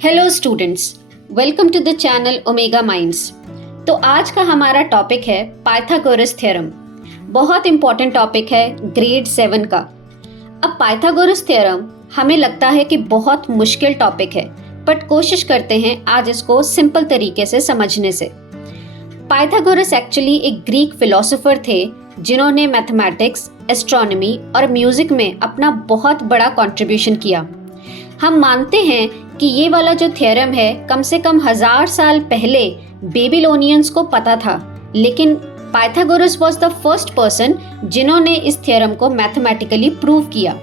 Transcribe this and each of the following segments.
Hello students, welcome to the channel Omega Minds. तो आज का हमारा टॉपिक है पाइथागोरस थ्योरम। बहुत इंपॉर्टेंट टॉपिक है ग्रेड 7 का। अब पाइथागोरस थ्योरम हमें लगता है कि बहुत मुश्किल टॉपिक है, बट कोशिश करते हैं आज इसको सिंपल तरीके से समझने से। पाइथागोरस एक्चुअली एक ग्रीक फिलोसोफर थे जिन्होंने मैथमेटिक्स, एस्ट्रोनॉमी और म्यूजिक में अपना बहुत बड़ा कंट्रीब्यूशन किया। हम मानते हैं कि ये वाला जो थ्योरम है कम से कम 1000 साल पहले बेबीलोनियंस को पता था, लेकिन Pythagoras was the first person जिन्होंने इस थ्योरम को मैथमेटिकली प्रूव किया।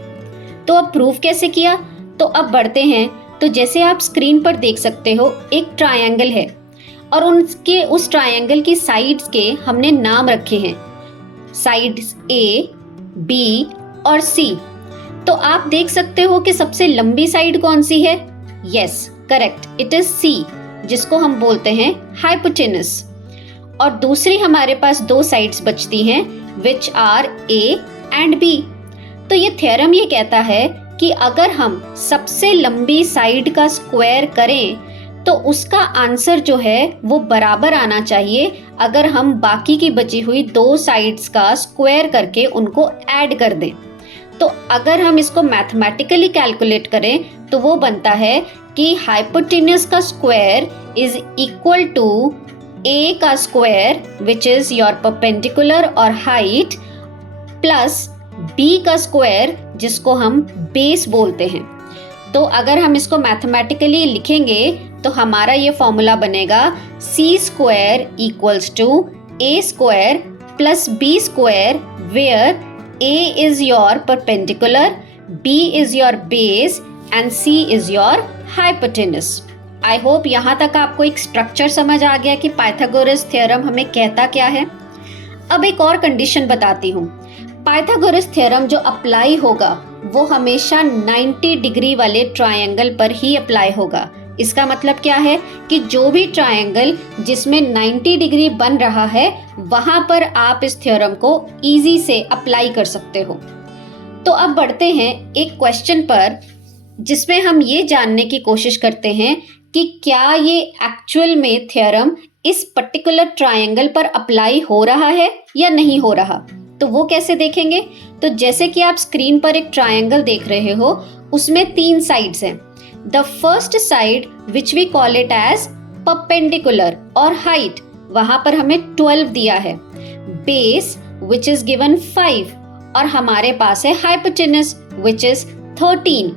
तो अब प्रूव कैसे किया? तो अब बढ़ते हैं। तो जैसे आप स्क्रीन पर देख सकते हो, एक ट्रायंगल है और उस ट्रायंगल की साइड्स के हमने नाम रखे हैं, साइड्स ए, बी और सी। तो आप देख सकते हो कि सबसे लंबी साइड कौन सी है? Yes, correct, it is C, जिसको हम बोलते हैं हाइपोटेनस। और दूसरी हमारे पास दो साइड्स बचती हैं which are A and B. तो ये थ्योरम ये कहता है कि अगर हम सबसे लंबी साइड का स्क्वायर करें तो उसका आंसर जो है वो बराबर आना चाहिए अगर हम बाकी की बची हुई दो साइड्स का स्क्वायर करके उनको ऐड कर दें। तो अगर हम इसको मैथमेटिकली कैलकुलेट करें तो वो बनता है कि हाइपोटेनस का स्क्वायर इज इक्वल टू ए का square which is your perpendicular और हाइट प्लस बी का स्क्वायर जिसको हम बेस बोलते हैं। तो अगर हम इसको मैथमेटिकली लिखेंगे तो हमारा ये फॉर्मूला बनेगा c square equals to A square plus B square, where A is your perpendicular, B is your base and C is your hypotenuse. I hope यहाँ तक आपको एक स्ट्रक्चर समझ आ गया कि पाइथागोरस थ्योरम हमें कहता क्या है। अब एक और कंडीशन बताती हूँ। पाइथागोरस थ्योरम जो अप्लाई होगा वो हमेशा 90 डिग्री वाले ट्रायंगल पर ही अप्लाई होगा। इसका मतलब क्या है कि जो भी ट्रायंगल जिसमें 90 डिग्री बन रहा है वहां पर आप इस थ्योरम को इजी से अप्लाई कर सकते हो। तो अब बढ़ते हैं एक क्वेश्चन पर जिसमें हम ये जानने की कोशिश करते हैं कि क्या ये एक्चुअल में थ्योरम इस पर्टिकुलर ट्रायंगल पर अप्लाई हो रहा है या नहीं हो रहा। तो वो कैसे देखेंगे? तो जैसे कि आप स्क्रीन पर एक ट्रायंगल देख रहे हो, उसमें 3 साइड्स हैं। The first side which we call it as perpendicular और height, वहां पर हमें 12 दिया है, base which is given 5 और हमारे पास है hypotenuse which is 13।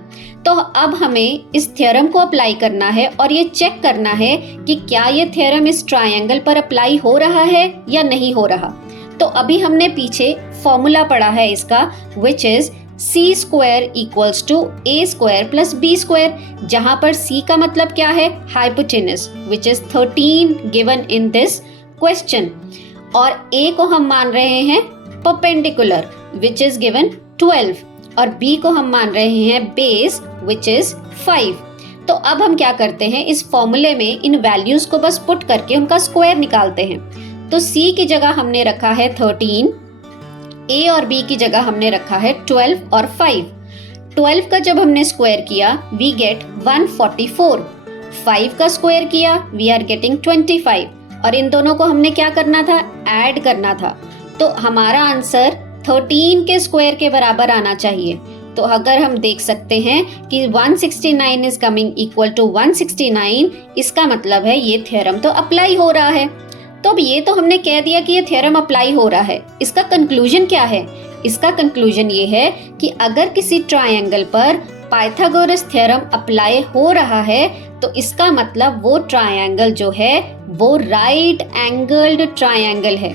तो अब हमें इस थ्योरम को अप्लाई करना है और ये चेक करना है कि क्या ये थ्योरम इस ट्रायंगल पर अप्लाई हो रहा है या नहीं हो रहा। तो अभी हमने पीछे फॉर्मूला पढ़ा है इसका which is C square equals to A square plus B square, जहां पर C का मतलब क्या है? Hypotenuse which is 13 given in this question, और A को हम मान रहे हैं परपेंडिकुलर विच इज गिवन 12 और B को हम मान रहे हैं बेस विच इज 5। तो अब हम क्या करते हैं, इस फॉर्मूले में इन वैल्यूज को बस पुट करके उनका स्क्वायर निकालते हैं। तो C की जगह हमने रखा है 13, A और B की जगह हमने रखा है 12 और 5। 12 का जब हमने स्क्वायर किया वी गेट 144, 5 का स्क्वायर किया वी आर गेटिंग 25, और इन दोनों को हमने क्या करना था? ऐड करना था। तो हमारा आंसर 13 के स्क्वायर के बराबर आना चाहिए। तो अगर हम देख सकते हैं कि 169 इज कमिंग इक्वल टू 169, इसका मतलब है ये थ्योरम तो अप्लाई हो रहा है। तो अब ये तो हमने कह दिया कि ये थ्योरम अप्लाई हो रहा है। इसका कंक्लूजन क्या है? इसका कंक्लूजन ये है कि अगर किसी ट्रायंगल पर पाइथागोरस थ्योरम अप्लाई हो रहा है तो इसका मतलब वो ट्रायंगल जो है वो राइट एंगल्ड ट्रायंगल है।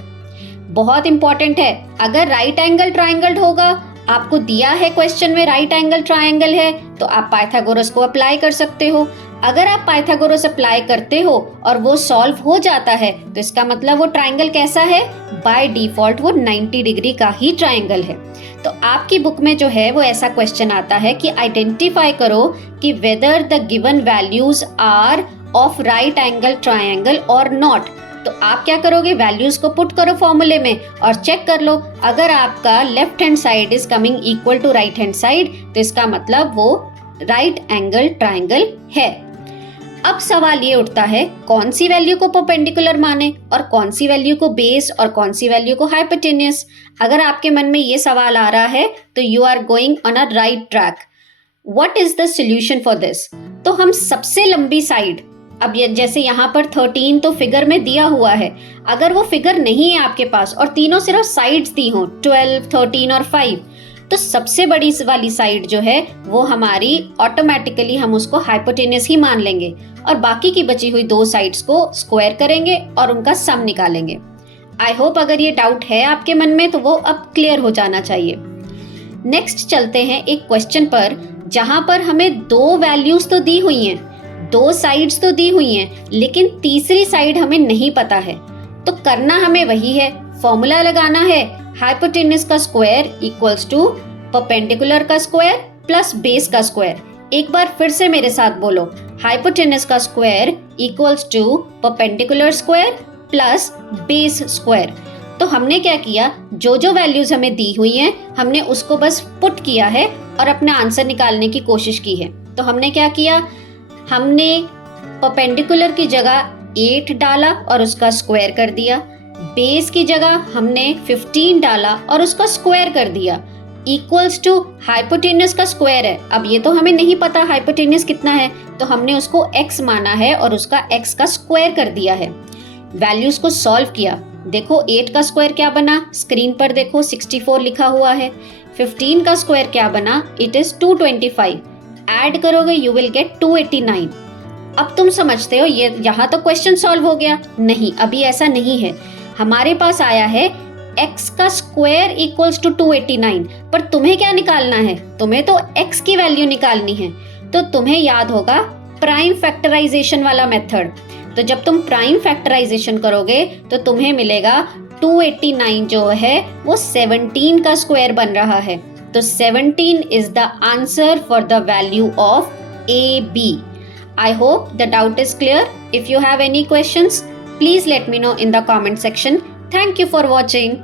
बहुत इंपॉर्टेंट है। अगर राइट एंगल ट्रायंगल होगा, आपको दिया है क्वेश्चन में राइट एंगल ट्रायंगल है, तो आप पाइथागोरस को अप्लाई कर सकते हो। अगर आप पाइथागोरस अप्लाई करते हो और वो सॉल्व हो जाता है तो इसका मतलब वो ट्रायंगल कैसा है? बाय डिफॉल्ट वो 90 डिग्री का ही ट्रायंगल है। तो आपकी बुक में जो है वो ऐसा क्वेश्चन आता है कि आइडेंटिफाई करो कि whether the given values are of right angle triangle और नॉट। तो आप क्या करोगे? वैल्यूज को पुट करो फॉर्मूले में और चेक कर लो। अगर आपका left hand side is coming equal to right hand side तो इसका मतलब वो राइट एंगल ट्रायंगल है। अब सवाल ये उठता है कौन सी वैल्यू को परपेंडिकुलर माने और कौन सी वैल्यू को बेस और कौन सी वैल्यू को हाइपोटेन्यूस। अगर आपके मन में ये सवाल आ रहा है तो you are going on a right track. What is the solution for this? तो हम सबसे लंबी साइड, अब जैसे यहाँ पर 13 तो फिगर में दिया हुआ है, अगर वो फिगर नहीं है आपके पास और तीनों सिर्फ साइड्स दी हो 12, 13 और 5, तो सबसे बड़ी वाली साइड जो है वो हमारी ऑटोमेटिकली हम उसको हाइपोटेन्यूस ही मान लेंगे और बाकी की बची हुई दो साइड्स को स्क्वायर करेंगे और उनका सम निकालेंगे। आई होप अगर ये डाउट है आपके मन में तो वो अब क्लियर हो जाना चाहिए। नेक्स्ट चलते हैं एक क्वेश्चन पर जहां पर हमें दो वैल्यूज तो दी हुई हैं, दो साइड्स तो दी हुई हैं, लेकिन तीसरी साइड हमें नहीं पता है। तो करना हमें वही है, फॉर्मूला लगाना है हाइपोटेन्यूस का स्क्वायर इक्वल्स टू परपेंडिकुलर का स्क्वायर प्लस बेस का स्क्वायर। एक बार फिर से मेरे साथ बोलो, हाइपोटेन्यूस का square equals to perpendicular square plus base square. तो हमने क्या किया, जो जो वैल्यूज हमें दी हुई हैं हमने उसको बस पुट किया है और अपना आंसर निकालने की कोशिश की है। तो हमने क्या किया, हमने परपेंडिकुलर की जगह 8 डाला और उसका स्क्वायर कर दिया, बेस की जगह हमने 15 डाला और उसका स्क्वायर कर दिया, इक्वल्स टू हाइपोटेन्यूस का स्क्वायर है। अब ये तो हमें नहीं पता हाइपोटेन्यूस कितना है, तो हमने उसको x माना है और उसका x का स्क्वायर कर दिया है। वैल्यूज को सॉल्व किया, देखो 8 का स्क्वायर क्या बना, स्क्रीन पर देखो 64 लिखा हुआ है। 15 का स्क्वायर क्या बना, इट इज 225। ऐड करोगे यू विल गेट 289। अब तुम समझते हो ये यहाँ तो क्वेश्चन सॉल्व हो गया। नहीं, अभी ऐसा नहीं है। हमारे पास आया है x का स्क्वायर इक्वल्स टू 289, पर तुम्हें क्या निकालना है, तुम्हें तो x की वैल्यू निकालनी है। तो तुम्हें याद होगा प्राइम फैक्टराइजेशन वाला मेथड। तो जब तुम प्राइम फैक्टराइजेशन करोगे तो तुम्हें मिलेगा 289 जो है वो 17 का स्क्वायर बन रहा है। तो 17 is the answer for the value of AB. I hope the doubt is clear. If you have any questions, please let me know in the comment section. Thank you for watching.